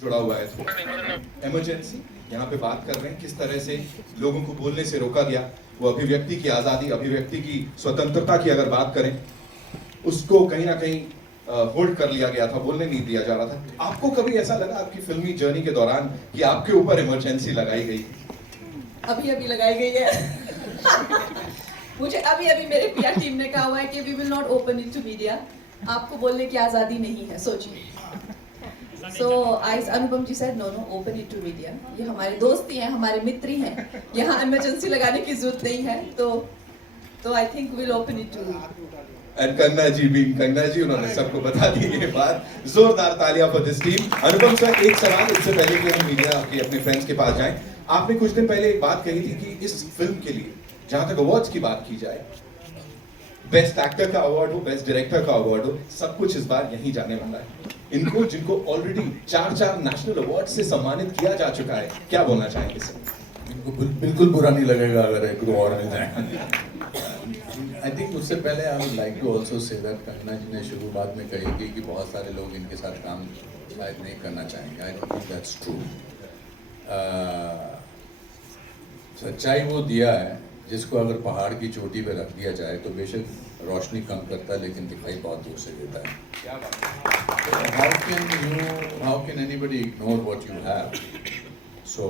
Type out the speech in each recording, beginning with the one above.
जुड़ा हुआ है तो इमरजेंसी यहाँ पे बात कर रहे हैं किस तरह से लोगों को बोलने से रोका गया, वो अभिव्यक्ति की आज़ादी, अभिव्यक्ति की स्वतंत्रता की अगर बात करें, उसको कहीं ना कहीं होल्ड कर लिया गया था, बोलने नहीं दिया जा रहा था। आपको कभी ऐसा लगा आपकी फिल्मी जर्नी के दौरान कि आपके ऊपर इमरजेंसी लगाई गई? अभी अभी लगाई गई है। मुझे अभी अभी मेरे पीआर टीम ने कहा हुआ है कि we will not open it to media. आपको बोलने की आज़ादी नहीं है, सोचिए। So I Anupam ji said no no open it to media. ये हमारे दोस्त ही हैं, हमारे मित्र ही हैं, यहाँ इमरजेंसी लगाने की जरूरत नहीं है। तो I think will open it to. And Kangana ji भी, कंगना जी उन्होंने सबको बता दी ये बात। जोरदार तालियां फॉर दिस टीम। अनुपम सर, एक सवाल इससे पहले कि हम मीडिया आपके अपने फ्रेंड्स के पास जाएं, आपने कुछ दिन पहले एक बात कही थी कि इस फिल्म के लिए, जहां तक अवार्ड्स की बात की जाए, बेस्ट एक्टर का अवार्ड हो, बेस्ट डायरेक्टर का अवार्ड हो, सब कुछ इस बार यहीं जाने वाला है। इनको, जिनको ऑलरेडी 4 नेशनल अवार्ड से सम्मानित किया जा चुका है, क्या बोलना चाहेंगे सर? इनको बिल्कुल बुरा नहीं लगेगा अगर एक दो और मिल जाए। आई थिंक उससे पहले I would like to also say that Kangana ji ने शुरुआत में कही थी कि बहुत सारे लोग इनके साथ काम शायद नहीं करना चाहेंगे। I don't think that's true. सच्चाई वो दिया है जिसको अगर पहाड़ की चोटी पे रख दिया जाए तो बेशक रोशनी कम करता है लेकिन दिखाई बहुत दूर से देता है। क्या बात? How can anybody ignore what you have? So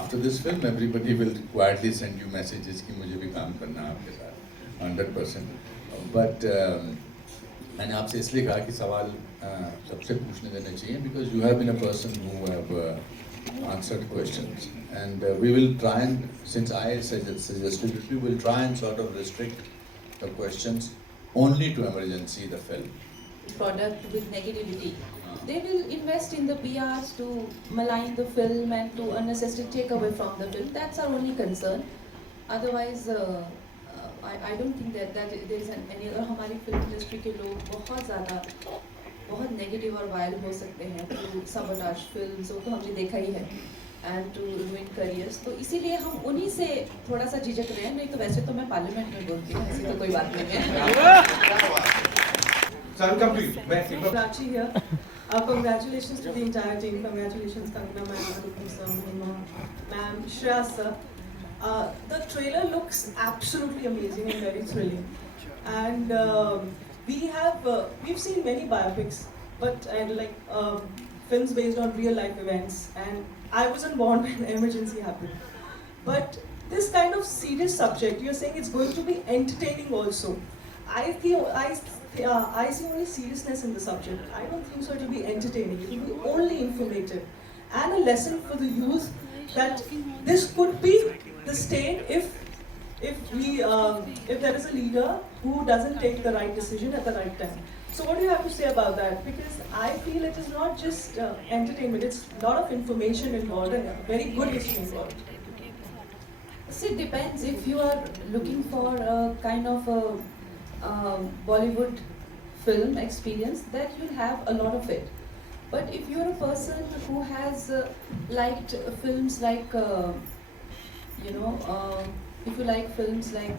after this film everybody will quietly send you messages कि मुझे भी काम करना है आपके साथ 100%। बट मैंने आपसे इसलिए कहा कि सवाल सबसे पूछने देने चाहिए because you have been a person who have answered questions, and we will try and, since I suggested it, we will try and sort of restrict the questions only to emergency the film. Product with negativity. They will invest in the PRs to malign the film and to unnecessarily take away from the film. That's our only concern. Otherwise, I don't think that there is any other. हमारी film industry के लोग बहुत नेगेटिव और वायरल हो सकते हैं to sabotage films, वो तो हमने देखा ही है, एंड टू रूइन करियर्स। तो इसीलिए हम उन्हीं से थोड़ा सा झिझक रहे हैं। नहीं तो वैसे तो मैं पार्लियामेंट में बोलती हूँ, ऐसी तो कोई बात नहीं है। Sir come please. Prachi here. Congratulations to the entire team. Congratulations, Kangana ma'am, Anupam sir, Mahima ma'am, Shreya sir. The trailer looks absolutely amazing and very thrilling. And we've seen many biopics, but films based on real life events. And I wasn't born when emergency happened. But this kind of serious subject, you're saying it's going to be entertaining also. I see only seriousness in the subject. I don't think so. It will be entertaining. It will be only informative and a lesson for the youth that this could be the state if there is a leader who doesn't take the right decision at the right time. So what do you have to say about that? Because I feel it is not just entertainment. It's a lot of information involved and a very good history involved. So it depends. If you are looking for a kind of a Bollywood film experience, that you'll have a lot of it. But if you're a person who has liked films like, if you like films like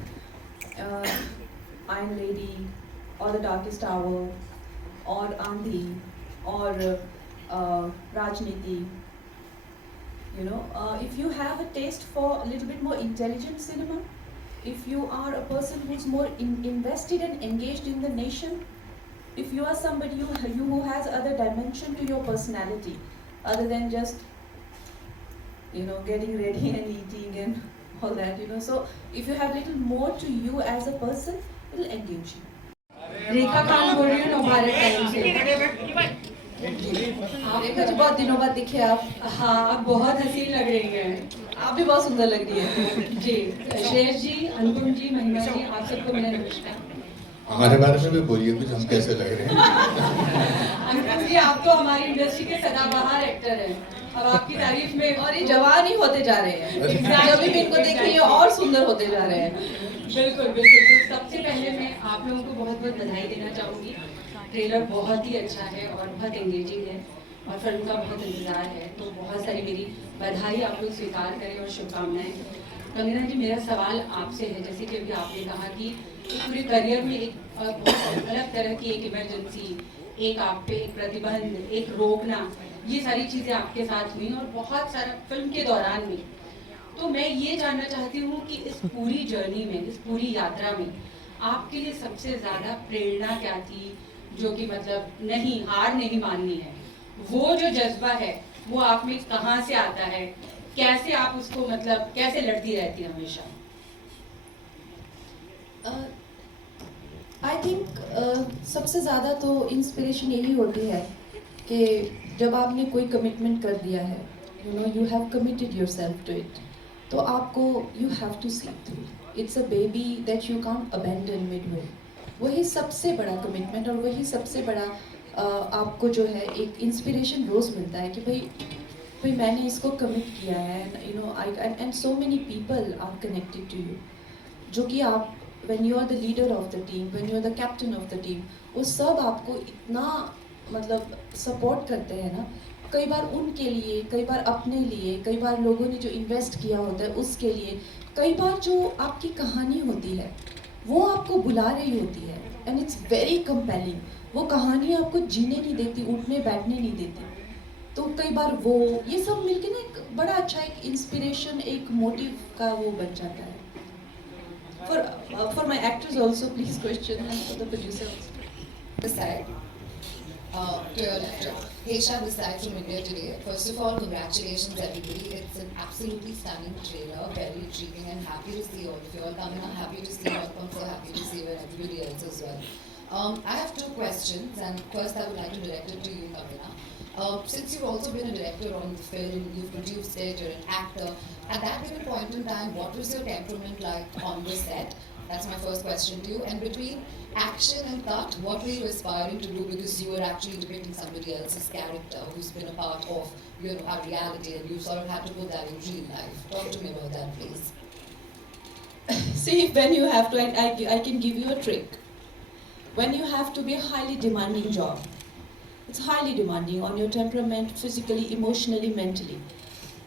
Iron Lady or The Darkest Hour or Andhi or Rajniti, if you have a taste for a little bit more intelligent cinema, if you are a person who's more invested and engaged in the nation, if you are somebody who has other dimension to your personality other than just getting ready and eating and all that, so if you have little more to you as a person, it will engage you. रेखा खान बोल रही हूँ नवभारत टाइम से। रेखा जी, बहुत दिनों बाद दिखे आप। हाँ, आप बहुत हसीन लग रही हैं। आप भी बहुत सुंदर लग रही है। जी, श्रेयस जी, अनुपम जी, महिमा जी, आप सबको मेरा नमस्कार। हमारे बारे में भी बोलिए कुछ, हम कैसे लग रहे हैं? अनुपम जी, आप तो हमारी इंडस्ट्री के सदाबहार एक्टर हैं। अब आपकी तारीफ में और ये जवान ही होते जा रहे हैं। जब भी इनको देखेंगे और सुंदर होते जा रहे हैं। बिल्कुल बिल्कुल। तो सबसे पहले मैं आप लोगों को बहुत बहुत बधाई देना चाहूँगी। ट्रेलर बहुत ही अच्छा है और बहुत एंगेजिंग है और फिल्म का बहुत इंतजार है, तो बहुत सारी मेरी बधाई आप लोग स्वीकार करें और शुभकामनाएं। कंगना जी, मेरा सवाल आपसे है, जैसे कि अभी आपने कहा कि पूरे करियर में एक बहुत अलग तरह की एक इमरजेंसी, एक आप पे एक प्रतिबंध, एक रोकना, ये सारी चीज़ें आपके साथ हुई और बहुत सारा फिल्म के दौरान भी। तो मैं ये जानना चाहती हूँ कि इस पूरी जर्नी में, इस पूरी यात्रा में आपके लिए सबसे ज़्यादा प्रेरणा क्या थी, जो कि मतलब नहीं, हार नहीं माननी है, वो जो जज्बा है वो आप में कहाँ से आता है, कैसे आप उसको मतलब कैसे लड़ती रहती हैं हमेशा? आई थिंक सबसे ज़्यादा तो इंस्पिरेशन यही होती है कि जब आपने कोई कमिटमेंट कर दिया है, you know you have committed yourself to it, तो आपको you have to see through. It's a baby that you can't abandon midway. वही सबसे बड़ा कमिटमेंट और वही सबसे बड़ा आपको जो है एक इंस्पिरेशन रोज़ मिलता है कि भाई मैंने इसको कमिट किया है, you know I and so many people are connected to you, जो कि आप when you are the leader of the team, when you are the captain of the team, वो सब आपको इतना मतलब सपोर्ट करते हैं ना, कई बार उनके लिए, कई बार अपने लिए, कई बार लोगों ने जो इन्वेस्ट किया होता है उसके लिए, कई बार जो आपकी कहानी होती है वो आपको बुला रही होती है एंड इट्स वेरी कंपेलिंग। वो कहानी आपको जीने नहीं देती, उठने बैठने नहीं देती, तो कई बार वो ये सब मिलके ना एक बड़ा अच्छा एक इंस्पिरेशन, एक मोटिव का वो बन जाता है। For my actors also, please question, and for the producer also. This side, to your left. Hesha this side from India Today. First of all, congratulations everybody. It's an absolutely stunning trailer, very intriguing, and happy to see all of you all. Kamina, happy to see you. I'm so happy to see you and everybody else as well. I have two questions, and first I would like to direct it to you, Kamina. Since you've also been a director on the film, you've produced it, you're an actor, at that given point in time, what was your temperament like on the set? That's my first question to you. And between action and cut, what were you aspiring to do, because you were actually depicting somebody else's character who's been a part of, you know, our reality, and you sort of had to put that in real life. Talk to me about that, please. See, when you have to, I can give you a trick. When you have to be a highly demanding job, it's highly demanding on your temperament, physically, emotionally, mentally.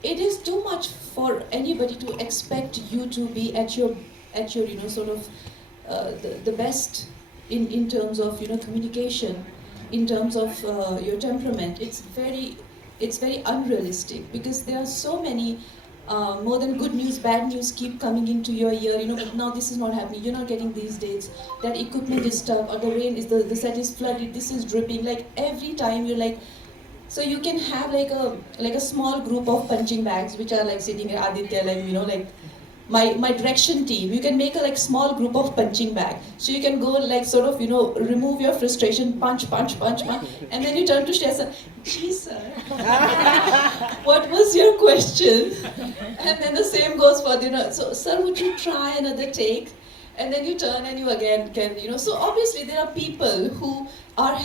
It is too much for anybody to expect you to be at your you know sort of the best in terms of, you know, communication, in terms of your temperament. It's very unrealistic, because there are so many more than good news, bad news keep coming into your ear, you know, but now this is not happening, you're not getting these dates, that equipment is stuck, or the rain is, the set is flooded, this is dripping, like every time you're like, so you can have like a small group of punching bags which are like sitting at Aditya, like, you know, like my direction team, you can make a like small group of punching bag, so you can go like sort of, you know, remove your frustration, punch, and then you turn to Shreya, gee sir, what was your question? And then the same goes for, you know, so sir, would you try another take? And then you turn and you again can, you know, so obviously there are people who are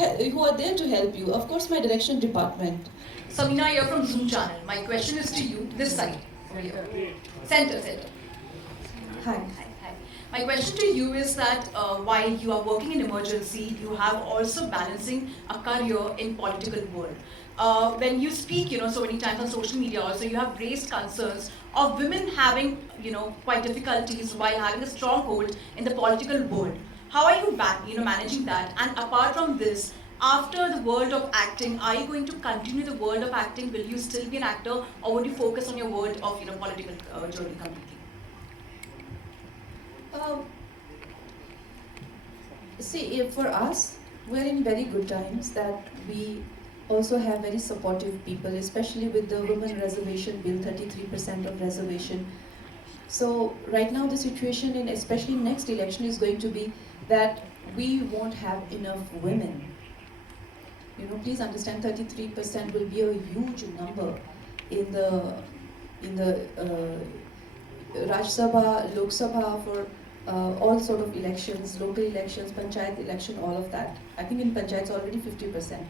there to help you. Of course, my direction department. Samina here from Zoom channel. My question is to you, this side, over here. Center. Hi. Hi. My question to you is that while you are working in emergency, you have also balancing a career in political world. When you speak, you know, so many times on social media also, you have raised concerns of women having, you know, quite difficulties while having a stronghold in the political world. How are you managing that? And apart from this, after the world of acting, are you going to continue the world of acting? Will you still be an actor, or would you focus on your world of, you know, political journey completely? See, for us, we're in very good times, that we also have very supportive people, especially with the women reservation bill, 33% of reservation. So right now the situation in especially next election is going to be that we won't have enough women. You know, please understand, 33% will be a huge number in the Raj Sabha, Lok Sabha, for all sort of elections, local elections, panchayat election, all of that. I think in panchayats already 50%.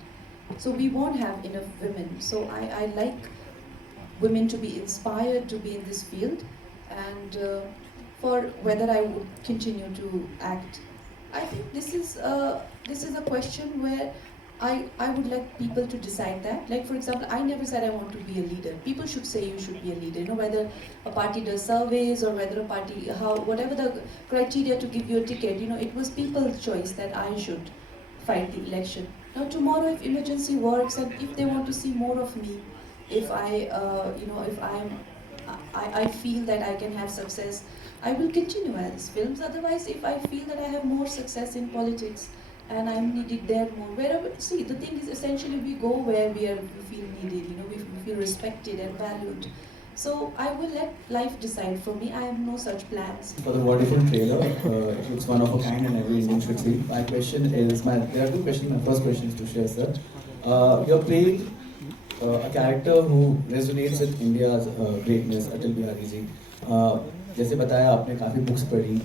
So we won't have enough women. So I like women to be inspired to be in this field, and for whether I would continue to act. I think this is a question where I would like people to decide that. Like, for example, I never said I want to be a leader. People should say you should be a leader. You know, whether a party does surveys or whether a party, whatever the criteria to give you a ticket, you know, it was people's choice that I should fight the election. Now, Now tomorrow, if emergency works and if they want to see more of me, if I feel that I can have success, I will continue as films. Otherwise, if I feel that I have more success in politics and I'm needed there more, wherever, see, the thing is essentially we go where we feel needed, we feel respected and valued. So I will let life decide for me. I have no such plans. For the wonderful trailer, it's one of a kind and every Indian should see. My question is, there are two questions. My first question is to Shreya sir. You're playing a character who resonates with India's greatness, Atal Bihari ji. जैसे बताया आपने काफ़ी बुक्स पढ़ी,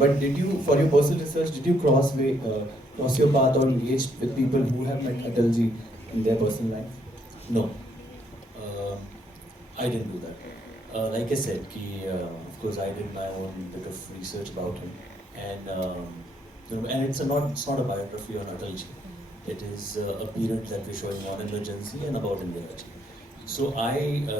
but did you, for your personal research, did you cross your path or engaged with people who have met Atal ji in their personal life? No, I didn't do that. Like I said, of course I did my own bit of research about him, and it's not a biography on Atal ji. It is a period that we're showing on emergency and about Indira ji. So I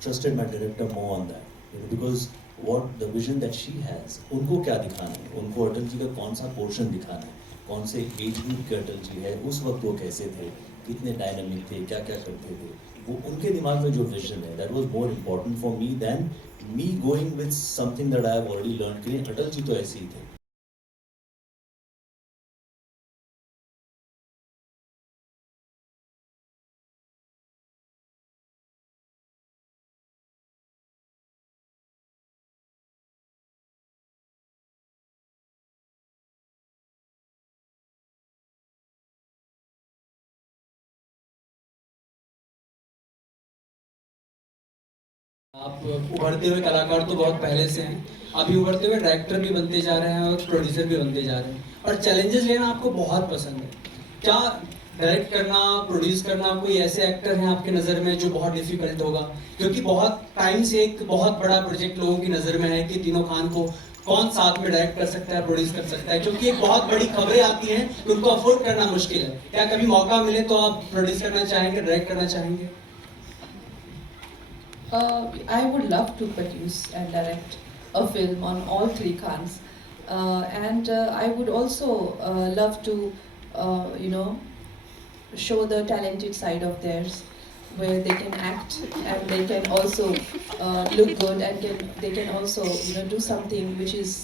trusted my director more on that, because what the vision that she has, उनको क्या दिखाना है, उनको अटल जी का कौन सा पोर्शन दिखाना है, कौन से एज ग्रुप के अटल जी है, उस वक्त वो कैसे थे, कितने डायनामिक थे, क्या क्या करते थे, वो उनके दिमाग में जो विजन है, that was more important for me than me going with something that I have already learned. कि अटल जी तो ऐसे ही थे. आप उभरते हुए कलाकार तो बहुत पहले से हैं, अभी उभरते हुए डायरेक्टर भी बनते जा रहे हैं और प्रोड्यूसर भी बनते जा रहे हैं, और चैलेंजेस लेना आपको बहुत पसंद है. क्या डायरेक्ट करना, प्रोड्यूस करना, कोई ऐसे एक्टर हैं आपके नज़र में जो बहुत डिफिकल्ट होगा? क्योंकि बहुत टाइम से एक बहुत बड़ा प्रोजेक्ट लोगों की नज़र में है कि तीनों खान को कौन साथ में डायरेक्ट कर सकता है, प्रोड्यूस कर सकता है, क्योंकि एक बहुत बड़ी खबरें आती हैं कि उनको अफोर्ड करना मुश्किल है. क्या कभी मौका मिले तो आप प्रोड्यूस करना चाहेंगे, डायरेक्ट करना चाहेंगे? I would love to produce and direct a film on all three Khans, and I would also love to, show the talented side of theirs, where they can act and they can also look good and they can also do something which is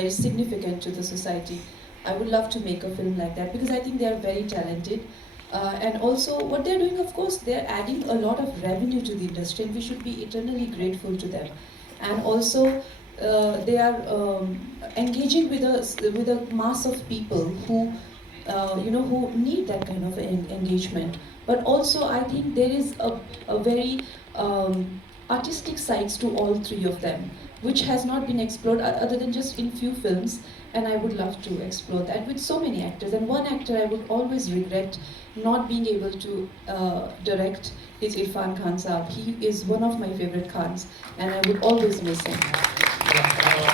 very significant to the society. I would love to make a film like that because I think they are very talented. And also what they're doing, of course, they're adding a lot of revenue to the industry and we should be eternally grateful to them. And also they are engaging with a mass of people who who need that kind of engagement. But also I think there is a very artistic sides to all three of them, which has not been explored other than just in few films, and I would love to explore that with so many actors. And one actor I would always regret not being able to direct is Irfan Khan Saab. He is one of my favorite Khans and I would always miss him.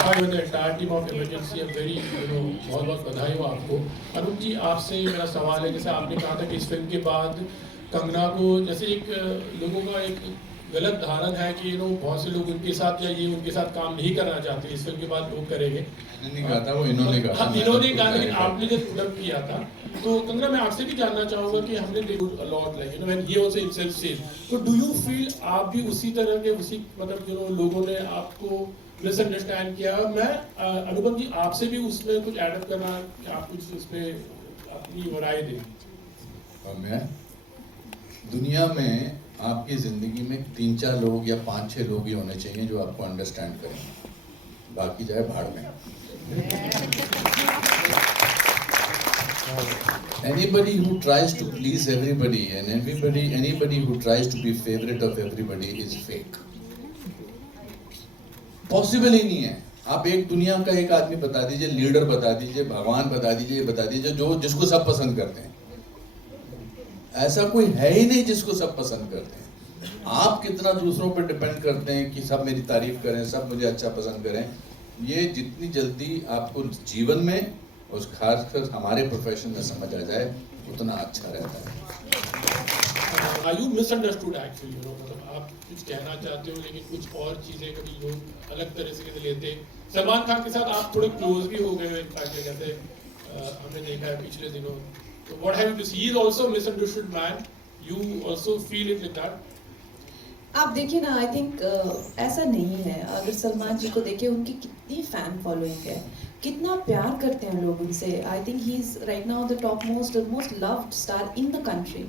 I with the entire team of Emergency a very बहुत बहुत बधाई हो आपको. अरुण जी, आपसे मेरा सवाल है, जैसे आपने कहा था कि इस फिल्म के बाद कंगना को, जैसे एक लोगों का एक गलत धारणा है कि बहुत से लोग उनके साथ या ये उनके साथ काम नहीं करना चाहते, इस फिल्म के बाद लोग करेंगे. नहीं कहा था वो, इन्होंने कहा. हाँ, इन्होंने कहा, लेकिन आपने जब प्रोडक्ट किया था तो कंगना, मैं आपसे भी जानना चाहूँगा कि हमने देखा a lot like when he also himself says, तो do you feel आप भी उसी तरह के मतलब लोगों ने आपको मिसअंडरस्टैंड किया? मैं अनुपम जी आपसे भी उसमें कुछ एडअप करना, आप कुछ उस पर अपनी राय दें. और मैं दुनिया में आपकी ज़िंदगी में 3-4 लोग या 5-6 लोग ही होने चाहिए जो आपको अंडरस्टैंड करें, बाकी जाए भाड़ में. Anybody who tries to please everybody and anybody who tries to be favorite of everybody is fake. Possible ही नहीं है. आप एक दुनिया का एक आदमी बता दीजिए, लीडर बता दीजिए, भगवान बता दीजिए, बता दीजिए जो जिसको सब पसंद करते हैं. ऐसा कोई है ही नहीं जिसको सब पसंद करते हैं. आप कितना दूसरों पर डिपेंड करते हैं कि सब मेरी तारीफ करें, सब मुझे अच्छा पसंद करें. ये जितनी जल्दी आपको जीवन में और खासकर हमारे प्रोफेशन में समझ आ जाए उतना अच्छा रहता है. Are you misunderstood actually? मतलब आप कुछ कहना चाहते हो लेकिन कुछ और चीजें कभी लोग अलग तरह से लेते हैं. सलमान खान के साथ आप थोड़े क्लोज भी हो गए हो, इनफैक्ट जैसे हमने देखा है पिछले दिनों what have you? He is also a misunderstood man. You also feel it like that? आप देखिए ना, आई थिंक ऐसा नहीं है. अगर सलमान जी को देखें, उनकी कितनी फैन फॉलोइंग है, कितना प्यार करते हैं लोग उनसे. I think he is right now the top most loved star in the country.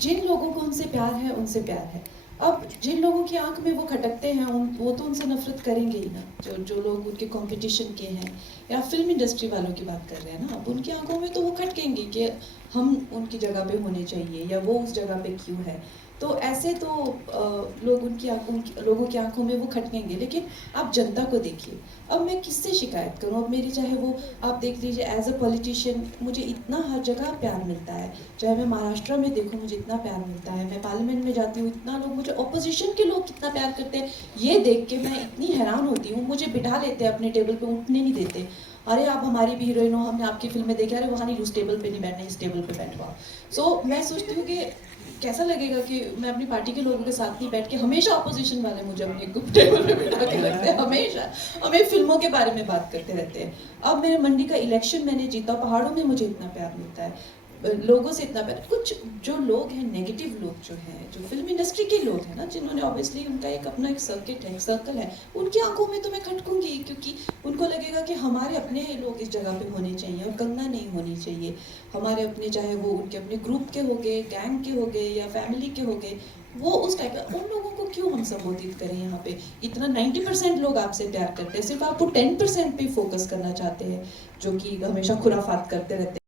जिन लोगों को उनसे प्यार है, उनसे प्यार है. अब जिन लोगों की आंख में वो खटकते हैं, वो तो उनसे नफरत करेंगे ही ना. जो लोग उनके कंपटीशन के हैं, या फिल्म इंडस्ट्री वालों की बात कर रहे हैं ना, अब उनकी आंखों में तो वो खटकेंगे कि हम उनकी जगह पे होने चाहिए, या वो उस जगह पे क्यों है. तो ऐसे तो लोगों की आंखों में वो खटकेंगे. लेकिन आप जनता को देखिए. अब मैं किससे शिकायत करूं? अब मेरी, चाहे वो आप देख लीजिए, एज अ पॉलिटिशियन मुझे इतना हर जगह प्यार मिलता है. चाहे मैं महाराष्ट्र में देखूं, मुझे इतना प्यार मिलता है. मैं पार्लियामेंट में जाती हूँ, इतना लोग मुझे, ऑपोजिशन के लोग कितना प्यार करते हैं, ये देख के मैं इतनी हैरान होती हूँ. मुझे बिठा लेते हैं अपने टेबल पे, उठने नहीं देते. अरे आप हमारी भी हीरोइन हो, हमने आपकी फिल्म में देखा, अरे वहाँ नहीं, उस टेबल पे नहीं बैठना, इस टेबल पे बैठवा. सो मैं सोचती हूँ कि कैसा लगेगा कि मैं अपनी पार्टी के लोगों के साथ नहीं बैठ के, हमेशा ऑपोजिशन वाले मुझे अपने टेबल पे बिठा के रखते हैं. हमेशा हमें फिल्मों के बारे में बात करते रहते हैं. अब मेरे मंडी का इलेक्शन मैंने जीता, पहाड़ों में मुझे इतना प्यार मिलता है, लोगों से इतना प्यार. कुछ जो लोग हैं, नेगेटिव लोग जो हैं, जो फिल्म इंडस्ट्री के लोग हैं ना, जिन्होंने ऑब्वियसली उनका एक अपना एक सर्किट है, एक सर्कल है, उनकी आंखों में तो मैं खटकूंगी, क्योंकि उनको लगेगा कि हमारे अपने लोग इस जगह पे होने चाहिए और कंगना नहीं होनी चाहिए. हमारे अपने, चाहे वो उनके अपने ग्रुप के हो गए, गैंग के हो गए, या फैमिली के हो गए, वो उस टाइप का. उन लोगों को क्यों हम संबोधित करें यहाँ पे? इतना 90% लोग आपसे प्यार करते हैं, सिर्फ आपको 10% पे फोकस करना चाहते हैं, जो कि हमेशा खुराफात करते रहते हैं.